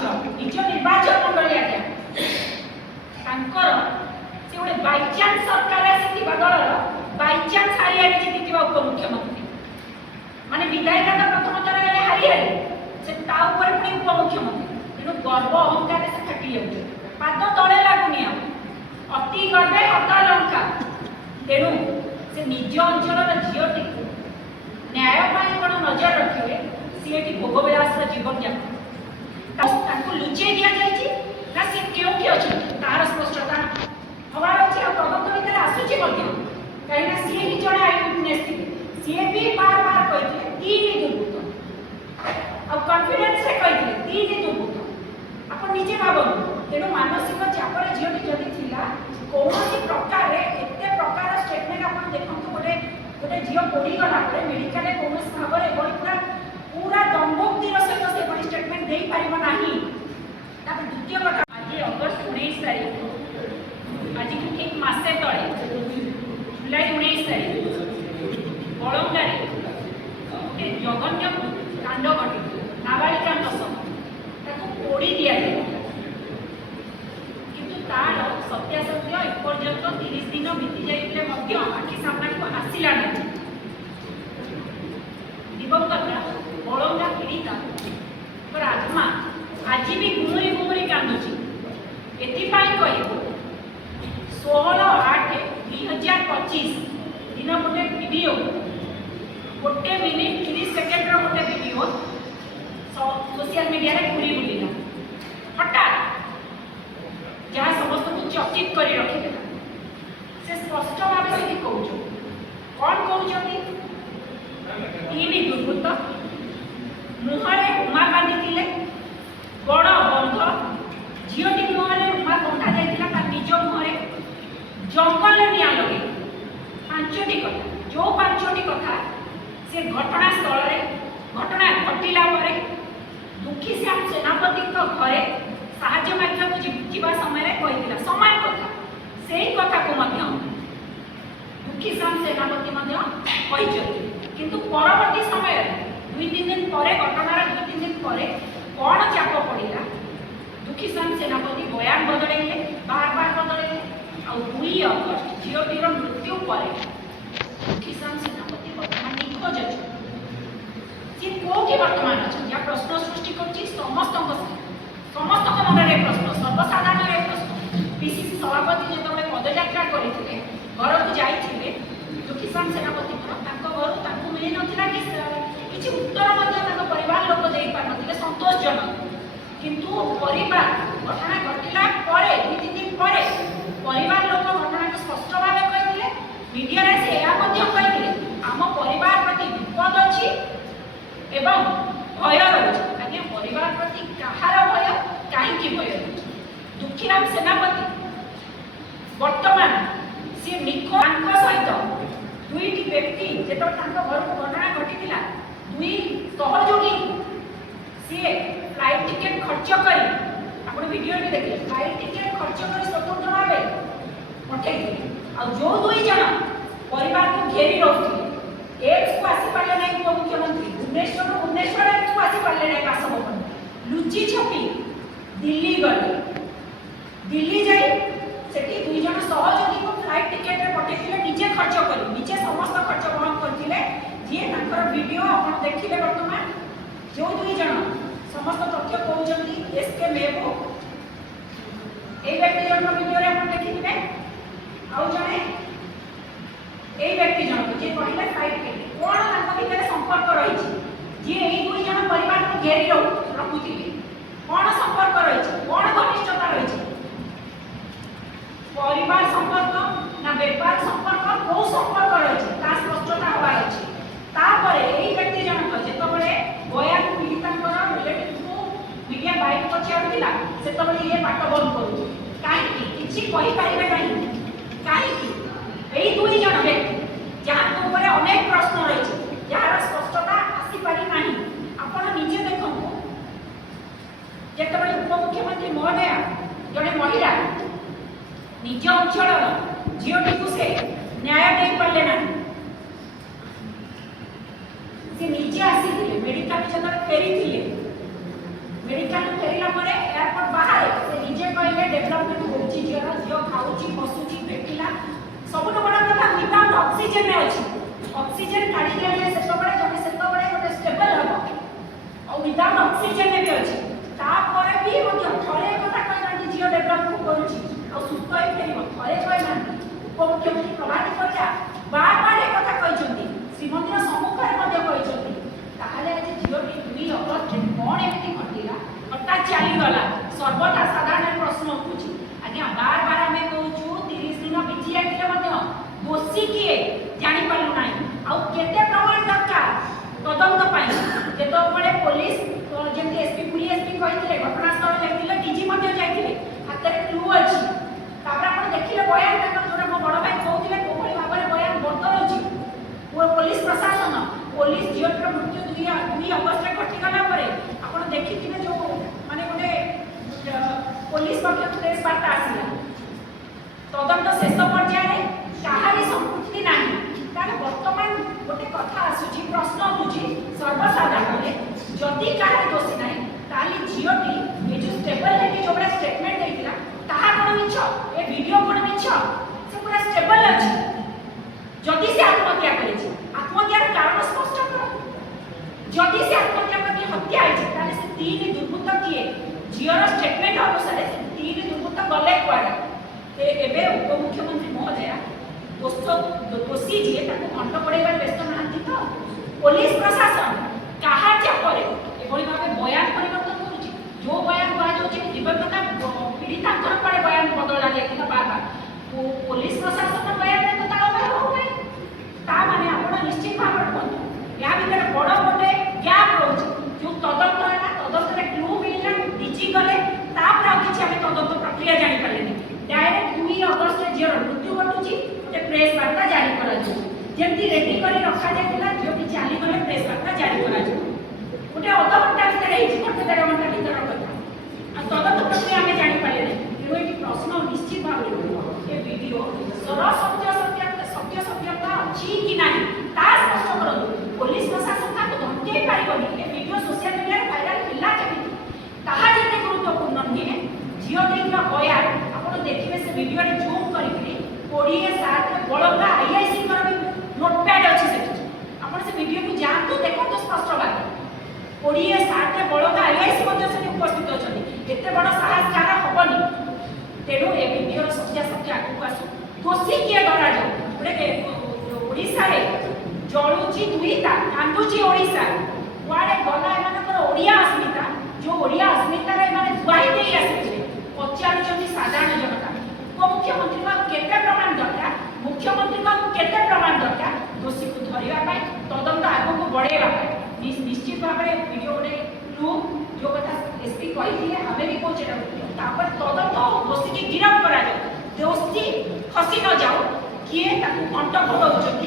सरपंच निज निर्वाचन मंडली आज्ञा तांकर से गोटे बाइचान्स सरकार आसीथिबा दलर बाइचान्स हारियारे जीतिथिबा उपमुख्यमंत्री माने विधायिका तो प्रथम थर हारियारे से ता ऊपर पुणी उपमुख्यमंत्री तेणु गर्व अहंकार से फाटी जाऊे पाद तले लगुनि अति गर्वे हता लंका तेणु से निज अंचल झीटी न्याय कौन नजर रखिए सी भोगविलास जीवन यापन लुचे दि जाए ना सी क्यों अच्छा तार स्पष्टता हमार अच्छे तदंत भितर आसूची कहीं सी ही जड़े आई विटनेस थे सी भी बार बार कहते तीन दुर्बृत्त आ कॉन्फिडेंस रे कहते तीन दुर्बृत्त आप निजे भावनु तेणु मानसिक चापर झीटी जदि थिला कौन प्रकार एते प्रकार स्टेटमेंट आप देखो गोटे गोटे झील पड़गला मेडिकल कौन भाव में पूरा पूरा दम्भोक्तिर सहित से स्टेटमेंट दे पार ना द्वितीय कथा आज अगस्त 19 तारीख आज ठीक मसे तले जुलाई 19 तारीख बलंगार गोटे जघन्य कांड घटी नाबालिका पोड़ी दि जाए किंतु तार सत्यासत्य एपर्यंत 30 दिन बीती जाइए आखि सामना को आसला नहीं दिवंगत बलंगा पीड़िता आत्मा आज भी घुमुरी घुमुरी कांदुची एथिपाई कही 16/8/2025 दिन गोटे वीडियो गोटे मिनिट 30 सेकेंड गोटे वीडियो सोशल मीडिया रे घूरी बुलिला हठात जहाँ समस्त को चकित कर रखिदेला से स्पष्ट भाव से कहूँ कौन कहते तीन दुर्बृत्त मुहरे उमा बांधि बड़ बंध झीटी मुहरे उमा बंधा जाता निज मुहरे जंगल निआ लगे पांचटी कथा जो पांचटी कथा से घटनास्थल घटना घटला दुखी श्याम सेनापति घरे साहाय्य मांगक जा समय कही समय कथा से कथा को दुखी श्याम सेनापति किंतु परवर्ती समय 2-3 दिन पर घटनार 2-3 दिन पर कौन चाप पड़ा दुखी श्याम सेनापति बयान बदलैले बार बार बदलैले आ 2 अगस्त झीटीर मृत्यु पर दुखी श्याम सेनापति बर्तमान निखोज अच्छे सी कौटी बर्तमान अच्छा प्रश्न सृष्टि कर समस्त मन में प्रश्न सर्वसाधारण प्रश्न पीसीसी सभापति जो पदयात्रा करते घर को जाइए दुखी श्याम सेनापति घर मिल ना कि उत्तर परिवार लोक दे पार ना संतोषजनक किंतु परिवार घटना घटला 2-3 दिन पर परिवार लोक घटना को स्पष्ट भाव कहते मीडिया से कहते आम परिवार प्रति विपद अच्छी एवं भय रोचे आज्ञा परिवार प्रति कहार भय कहीं भय रोचे दुखीराम सेनापति वर्तमान सी निखोज सहित 2टी व्यक्ति जो घर को घटना घटी 2 सहयोगी सी फ्लाइट टिकेट खर्च कर आप वीडियो भी देखिए फ्लाइट टिकेट खर्च कर स्वतंत्र भाव पठे जो 2 जन परिवार को घेरी रखुले एम्स को आसी पारे ना उपमुख्यमंत्री भुवनेश्वर एम्स को आसी पारे ना बासभवन लुचि छपी दिल्ली गले दिल्ली जाई सेठी 2 जन सहयोगी को फ्लाइट टिकेट रे पठेथिले निजे खर्च करी निजे समस्त खर्च वहन करथिले जे तांकर वीडियो आपण देखिले वर्तमान जो 2 जन समस्त तथ्य कहउचंती एसके मेबो ए व्यक्ति जन वीडियो रे आपण देखिथिले आउ जने ए व्यक्ति जन जे कहिला फ्लाइट टिकेट कोन तांका भितर संपर्क रहिछि जे एई 2 जन परिवार को घेरी रखुथिले कोन संपर्क रहिछि कोन घनिष्ठता रहिछि परिवार संपर्क ना व्यापार संपर्क को संपर्क रही स्पष्टता हवा अच्छी तापर यही व्यक्ति जनक जिते बयान पीड़िता रिलेटिव को मीडिया बाइक पचारूला से ये बाट बंद करूँ कहीं कहीं 2 जन व्यक्ति जहाँ अनेक प्रश्न रही जार स्पष्टता आसीपारी ना आपण निजे देखु जिते उपमुख्यमंत्री महोदया जड़े महिला निज अंचल झीटी को से न्याय दे पारे ना से निजे आसी मेडिकल जब फेरी मेडिकल फेरला डेभलपमेंट होची झील खाऊची बसुची भेटिला सबुठ बड़ा कथा विदाउट ऑक्सीजन रे अछि ऑक्सीजन काढी दिया से सबडे जने से सबडे गोटे स्टेबल हबो और विदाउट ऑक्सीजन रे भी अछि ता पर भी मध्य थरे कथा कहना झील डेभलप करूची और सुस्त होई फेरिबो थरे कहना उपमुख्यमंत्री प्रभात परिया बार बार एक कथा कहचंती श्रीमंदिर सम्मुखरे मध्य कहचंती ताहले आज झीलटी 2 अगस्त कोन एमिति घटिला हठात चली गला सर्वथा साधारण प्रश्न उठुची आज्ञा बार बार आमे कहूछु 30 दिन बिची जाइले मध्य दोषी किए जानि पालु नाही आ केते प्रमाण दरकार तदंत पाई जेतो पडे पुलिस जेमते एसपी पुलिस एसपी कहिथिले घटनास्थल जाइथिले डीजी मध्य जाइथिले हातरे क्लू अछि तापर आपण देखिले बयान तक जोरा मो बड़ भाई कहउथिले कोभଳି भाबरे बयान बदलुची पुलिस प्रशासन पुलिस झीलटर मृत्यु 2 अगस्त रे घटी गला परे आपण देखिथिले जो माने गोटे पुलिस पक्ष प्रेस वार्ता आसिला तदंत शेष पर्याय काहारी संपृक्ति नाही ताले वर्तमान गोटे कथा आसुची प्रश्न उठुची सर्वसाधारण जदि काहारी दोषी नाही ताली झीलटी ए जो स्टेबल लेके जो बड़ा स्टेटमेंट देइतिला ताहा कोन मिछ ए वीडियो कोन मिछ से पूरा स्टेबल अछि जदि से आत्महत्या करेछि आत्महत्यार कारण स्पष्ट करो जदि से आत्महत्या प्रति हत्या है ताले से 3 दुर्बृत्त किए झीलर स्टेटमेंट अनुसार से 3 दुर्बृत्त गले कुआडे एबे उपमुख्यमंत्री महोदय दोषी जी ताको घंट पड़ेबार व्यस्त नांती तो पुलिस प्रशासन कहा चापरे एभली भाबे बयान परिवर्तन करूची जो बयान कहा जाउची दिवंगता पीड़िता घर पड़े बयान बदला जायतिला बार बार पुलिस प्रशासन बयान में तो ताको हो गए ता माने आपण निश्चित भाव कोन या भीतर बड़ गोटे गैप रहउची जो तदंत हैला तदंत रे क्लू मिलला डीजी गले तापर आ किछि हमें तदंत प्रक्रिया जानि पालेनी डायरेक्ट 2 अगस्त रे जीरो मृत्यु घटुची ते प्रेस वार्ता जारी करा जो जेमती रेडी करी रखा जायतिला जो कि चाली गले प्रेस वार्ता जारी करा जो गोटे आधा घंटा भीतर एही घंटा 1.5 घंटा भीतर कथा आ तदंत प्रक्रिया हमें जानि पालेनी तेणु एटी प्रश्न निश्चित भाव ए वीडियो सर सत्यता अछि कि नाही ता स्पष्ट करନ୍ତୁ पुलिस प्रशासन ताको धमके पाइबनी ए वीडियो सोशल मीडिया रे वायरल हिला केमिति ताहा जेते गुरुत्वपूर्ण नहे जियो देखिबा बयान आपण देखिबे से वीडियो रे जूम करिकरी 27 रे बळंगा आईआईसी कर नोटपैड अछि सेठी आपण से वीडियो को जानतो देखो तो स्पष्ट बात 27 रे बळंगा आईआईसी मध्ये से उपस्थित अछथि एते बड़ साहस कार हबनी तेणु ए वीडियो रो सत्य आगु आसु दोषी किए धरा जाऊ ओडिशा रे जळुची दुईता कांदुची ओडिशा वाडे गला एमानकर ओडिया अस्मिता जो ओडिया अस्मिता रे माने दुआई देई आसिथिले पचारुचंती साधारण जनता उपमुख्यमंत्री का केते प्रमाण दरकार मुख्यमंत्री का केते प्रमाण दरकार दोषी को धरिया पाई तदंत आगु को बढ़ेबा पाई निश्चित भाव रे वीडियो रे क्लू जो कथा एसपी कहिथिले हमें भी पहुंचेला तापर तदंत दोषी की गिरफ्त करा जाऊ दोषी खसी न जाओ किए ताकू घंट घोड़ौचंती